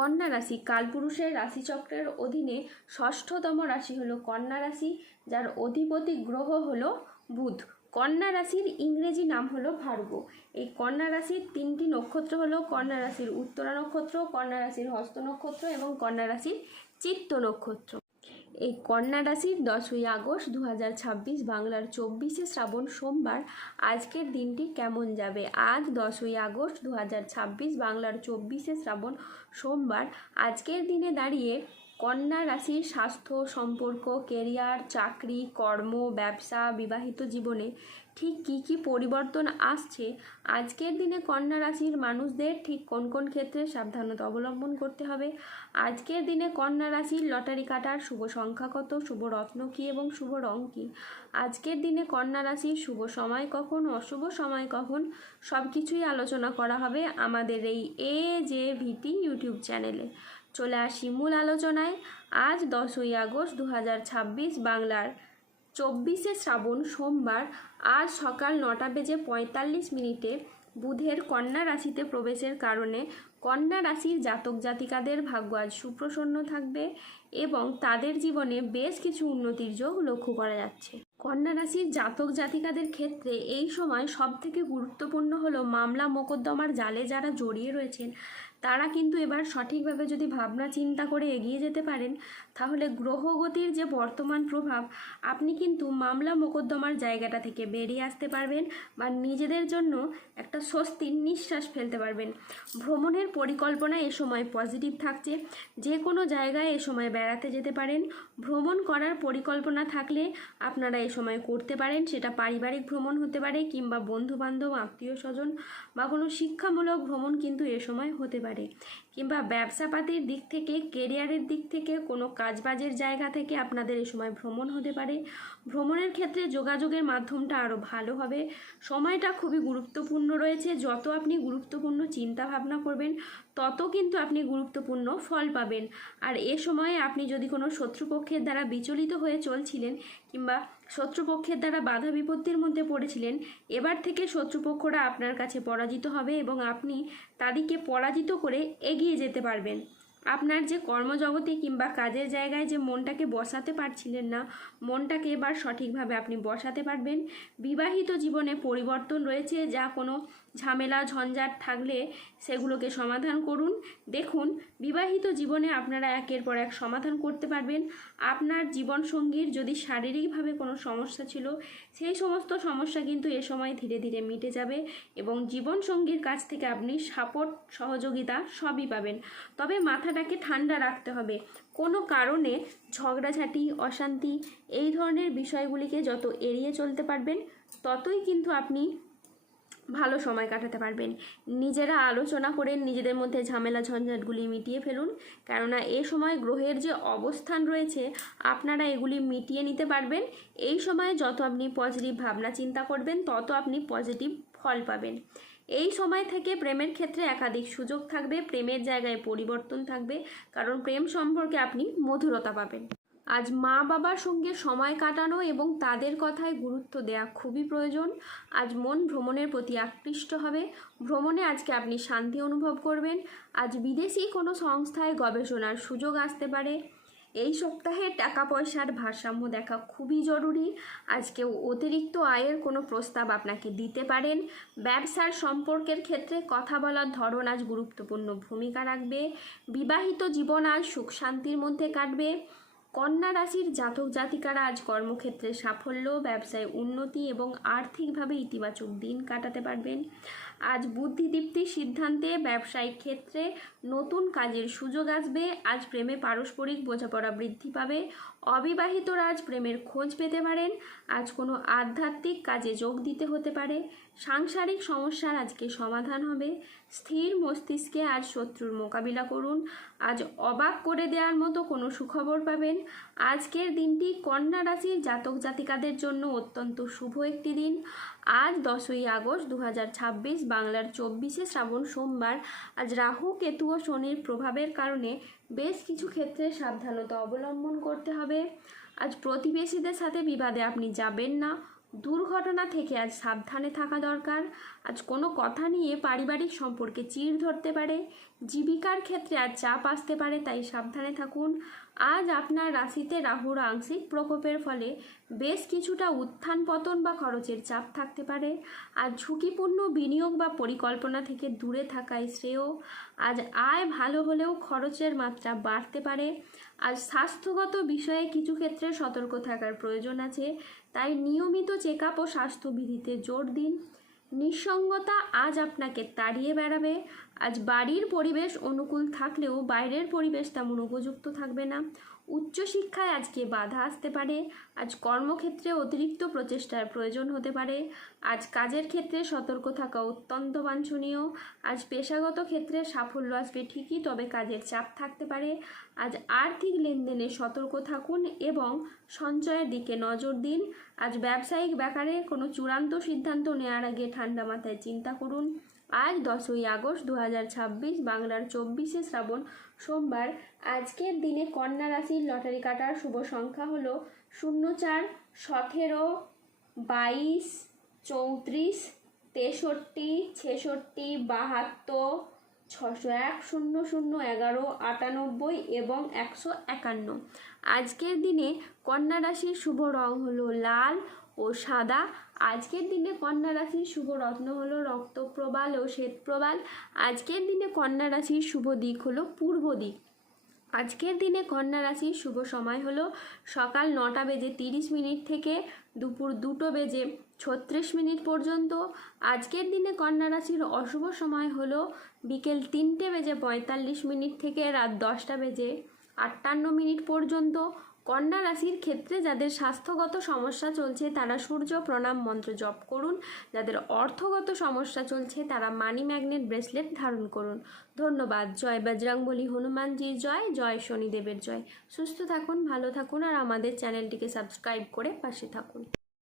কন্যা রাশি কালপুরুষের রাশিচক্রের অধীনে ষষ্ঠতম রাশি হলো কন্যা রাশি, যার অধিপতি গ্রহ হলো বুধ। কন্যা রাশির ইংরেজি নাম হলো ভার্গো। এই কন্যা রাশির তিনটি নক্ষত্র হলো কন্যা রাশির উত্তরা নক্ষত্র, কন্যা রাশির হস্ত নক্ষত্র এবং কন্যা রাশির চিত্ত নক্ষত্র। এই কন্যা রাশির 10ই আগস্ট 2026 বাংলার 24শে শ্রাবণ সোমবার আজকের দিনটি কেমন যাবে। আজ 10ই আগস্ট 2026 বাংলার 24শে শ্রাবণ সোমবার আজকের দিনে দাঁড়িয়ে কন্যা রাশির স্বাস্থ্য, সম্পর্ক, কেরিয়ার, চাকরি, কর্ম, ব্যবসা, বিবাহিত জীবনে ঠিক কী কী পরিবর্তন আসছে, আজকের দিনে কন্যা রাশির মানুষদের ঠিক কোন কোন ক্ষেত্রে সাবধানতা অবলম্বন করতে হবে, আজকের দিনে কন্যা রাশির লটারি কাটার শুভ সংখ্যা কত, শুভ রত্ন কী এবং শুভ রং কী, আজকের দিনে কন্যা রাশির শুভ সময় কখন, অশুভ সময় কখন, সব কিছুই আলোচনা করা হবে আমাদের এই AJVT ইউটিউব চ্যানেলে। চলে আসি মূল আলোচনায়। আজ 10ই আগস্ট 2026 বাংলার 24শে শ্রাবণ সোমবার আজ সকাল 9:45 বুধের কন্যা রাশিতে প্রবেশের কারণে কন্যা রাশির জাতক জাতিকাদের ভাগ্য আজ সুপ্রসন্ন থাকবে এবং তাদের জীবনে বেশ কিছু উন্নতির যোগ লক্ষ্য করা যাচ্ছে। কন্যা রাশির জাতক জাতিকাদের ক্ষেত্রে এই সময় সবথেকে গুরুত্বপূর্ণ হলো মামলা মোকদ্দমার জালে যারা জড়িয়ে রয়েছেন তারা কিন্তু এবার সঠিকভাবে যদি ভাবনা চিন্তা করে এগিয়ে যেতে পারেন, তাহলে গ্রহগতির যে বর্তমান প্রভাব আপনি কিন্তু মামলা মোকদ্দমার জায়গাটা থেকে বেরিয়ে আসতে পারবেন বা নিজেদের জন্য একটা স্বস্তির নিঃশ্বাস ফেলতে পারবেন। ভ্রমণের পরিকল্পনা এ সময় পজিটিভ থাকছে, যে কোনো জায়গায় এ সময় বেড়াতে যেতে পারেন। ভ্রমণ করার পরিকল্পনা থাকলে আপনারা এ সময় করতে পারেন, সেটা পারিবারিক ভ্রমণ হতে পারে কিংবা বন্ধুবান্ধব, আত্মীয় স্বজন বা কোনো শিক্ষামূলক ভ্রমণ কিন্তু এ সময় হতে পারে, কিংবা ব্যবসাপাতির দিক থেকে, কেরিয়ারের দিক থেকে, কোনো কাজবাজের জায়গা থেকে আপনাদের এ সময় ভ্রমণ হতে পারে। ভ্রমণের ক্ষেত্রে যোগাযোগের মাধ্যমটা আরও ভালো হবে। সময়টা খুবই গুরুত্বপূর্ণ রয়েছে, যত আপনি গুরুত্বপূর্ণ চিন্তা ভাবনা করবেন তত কিন্তু আপনি গুরুত্বপূর্ণ ফল পাবেন। আর এ সময়ে আপনি যদি কোনো শত্রুপক্ষের দ্বারা বিচলিত হয়ে চলছিলেন কিংবা শত্রুপক্ষের দ্বারা বাধা বিপত্তির মধ্যে পড়েছিলেন, এবার থেকে শত্রুপক্ষরা আপনার কাছে পরাজিত হবে এবং আপনি তাদেরকে পরাজিত করে এগিয়ে যেতে পারবেন। আপনার যে কর্মজগতে কিংবা কাজের জায়গায় যে মনটাকে বসাতে পারছিলেন না, মনটাকে এবার সঠিকভাবে আপনি বসাতে পারবেন। বিবাহিত জীবনে পরিবর্তন রয়েছে, যা কোনো ঝামেলা ঝঞ্ঝাট থাকলে সেগুলোকে সমাধান করুন। দেখুন, বিবাহিত জীবনে আপনারা একের পর এক সমাধান করতে পারবেন। আপনার জীবনসঙ্গীর যদি শারীরিকভাবে কোনো সমস্যা ছিল, সেই সমস্ত সমস্যা কিন্তু এ সময় ধীরে ধীরে মিটে যাবে এবং জীবনসঙ্গীর কাছ থেকে আপনি সাপোর্ট, সহযোগিতা সবই পাবেন। তবে মাথাটাকে ঠান্ডা রাখতে হবে। কোনো কারণে ঝগড়াঝাটি, অশান্তি এই ধরনের বিষয়গুলিকে যত এড়িয়ে চলতে পারবেন ততই কিন্তু আপনি ভালো সময় কাটাতে পারবেন। নিজেরা আলোচনা করে নিজেদের মধ্যে ঝামেলা ঝঞ্ঝাটগুলি মিটিয়ে ফেলুন, কেননা এ সময় গ্রহের যে অবস্থান রয়েছে আপনারা এগুলি মিটিয়ে নিতে পারবেন। এই সময় যত আপনি পজিটিভ ভাবনা চিন্তা করবেন তত আপনি পজিটিভ ফল পাবেন। এই সময় থেকে প্রেমের ক্ষেত্রে একাধিক সুযোগ থাকবে, প্রেমের জায়গায় পরিবর্তন থাকবে, কারণ প্রেম সম্পর্কে আপনি মধুরতা পাবেন। আজ মা বাবার সঙ্গে সময় কাটানো এবং তাদের কথায় গুরুত্ব দেওয়া খুবই প্রয়োজন। আজ মন ভ্রমণের প্রতি আকৃষ্ট হবে। ভ্রমণে আজকে আপনি শান্তি অনুভব করবেন। আজ বিদেশি কোনো সংস্থায় গবেষণার সুযোগ আসতে পারে। এই সপ্তাহে টাকা পয়সার ভারসাম্য দেখা খুবই জরুরি। আজকে অতিরিক্ত আয়ের কোনো প্রস্তাব আপনাকে দিতে পারেন। ব্যবসার সম্পর্কের ক্ষেত্রে কথা বলার ধরন আজ গুরুত্বপূর্ণ ভূমিকা রাখবে। বিবাহিত জীবন আজ সুখ শান্তির মধ্যে কাটবে। কন্যা রাশির জাতক জাতিকারা আজ কর্মক্ষেত্রে সাফল্য, ব্যবসায় উন্নতি এবং আর্থিকভাবে ইতিবাচক দিন কাটাতে পারবেন। আজ বুদ্ধিদীপ্তির সিদ্ধান্তে ব্যবসায়িক ক্ষেত্রে নতুন কাজের সুযোগ আসবে। আজ প্রেমে পারস্পরিক বোঝাপড়া বৃদ্ধি পাবে। অবিবাহিতরা আজ প্রেমের খোঁজ পেতে পারেন। আজ কোনো আধ্যাত্মিক কাজে যোগ দিতে হতে পারে। সাংসারিক সমস্যার আজকে সমাধান হবে। স্থির মস্তিষ্কে আজ শত্রুর মোকাবিলা করুন। আজ অবাক করে দেওয়ার মতো কোনো সুখবর পাবেন। আজকের দিনটি কন্যা রাশির জাতক জাতিকাদের জন্য অত্যন্ত শুভ একটি দিন। আজ 10ই আগস্ট 2026 বাংলার 24শে শ্রাবণ সোমবার আজ রাহু, কেতু ও শনির প্রভাবের কারণে বেশ কিছু ক্ষেত্রে সাবধানতা অবলম্বন করতে হবে। আজ প্রতিবেশীদের সাথে বিবাদে আপনি যাবেন না। দুর্ঘটনা থেকে আজ সাবধানে থাকা দরকার। আজ কোনো কথা নিয়ে পারিবারিক সম্পর্কে চিড় ধরতে পারে। জীবিকার ক্ষেত্রে আজ চাপ আসতে পারে, তাই সাবধানে থাকুন। আজ আপনার রাশিতে রাহুর আংশিক প্রকোপের ফলে বেশ কিছুটা উত্থান পতন বা খরচের চাপ থাকতে পারে। আজ ঝুঁকিপূর্ণ বিনিয়োগ বা পরিকল্পনা থেকে দূরে থাকাই শ্রেয়। আজ আয় ভালো হলেও খরচের মাত্রা বাড়তে পারে। আজ স্বাস্থ্যগত বিষয়ে কিছু ক্ষেত্রে সতর্ক থাকার প্রয়োজন আছে, তাই নিয়মিত চেক আপ ও স্বাস্থ্যবিধিতে জোর দিন। নিঃসঙ্গতা আজ আপনাকে তাড়িয়ে বেড়াবে। আজ বাড়ির পরিবেশ অনুকূল থাকলেও বাইরের পরিবেশ তেমন উপযুক্ত থাকবে না। উচ্চশিক্ষায় আজকে বাধা আসতে পারে। আজ কর্মক্ষেত্রে অতিরিক্ত প্রচেষ্টার প্রয়োজন হতে পারে। আজ কাজের ক্ষেত্রে সতর্ক থাকা অত্যন্ত বাঞ্ছনীয়। আজ পেশাগত ক্ষেত্রে সাফল্য আসবে ঠিকই, তবে কাজের চাপ থাকতে পারে। আজ আর্থিক লেনদেনে সতর্ক থাকুন এবং সঞ্চয়ের দিকে নজর দিন। আজ ব্যবসায়িক ব্যাপারে কোনো চূড়ান্ত সিদ্ধান্ত নেওয়ার আগে ঠান্ডা মাথায় চিন্তা করুন। আজ 10ই আগস্ট 2026, বাংলার 24শে শ্রাবণ, সোমবার। আজকের দিনে কন্যা রাশির লটারি কাটার শুভ সংখ্যা হলো 04, 17, 22, 34, 63, 66, 72, 601, 00, 11, 98 এবং 151। আজকের দিনে কন্যা রাশির শুভ রং হলো লাল ও সাদা। আজকের দিনে কন্যা রাশির শুভ রত্ন হলো রক্তপ্রবাল ও শ্বেতপ্রবাল। আজকের দিনে কন্যা রাশির শুভ দিক হলো পূর্ব দিক। আজকের দিনে কন্যা রাশির শুভ সময় হলো সকাল 9:30 থেকে দুপুর 2:36 পর্যন্ত। আজকের দিনে কন্যা রাশির অশুভ সময় হলো বিকেল 3:45 থেকে রাত 10:58 পর্যন্ত। কন্যা রাশির ক্ষেত্রে যাদের স্বাস্থ্যগত সমস্যা চলছে তারা সূর্য প্রণাম মন্ত্র জপ করুন। যাদের অর্থগত সমস্যা চলছে তারা মানি ম্যাগনেট ব্রেসলেট ধারণ করুন। ধন্যবাদ। জয় বজরংবলী হনুমানজির জয়, জয় শনিদেবের জয়। সুস্থ থাকুন, ভালো থাকুন আর আমাদের চ্যানেলটিকে সাবস্ক্রাইব করে পাশে থাকুন।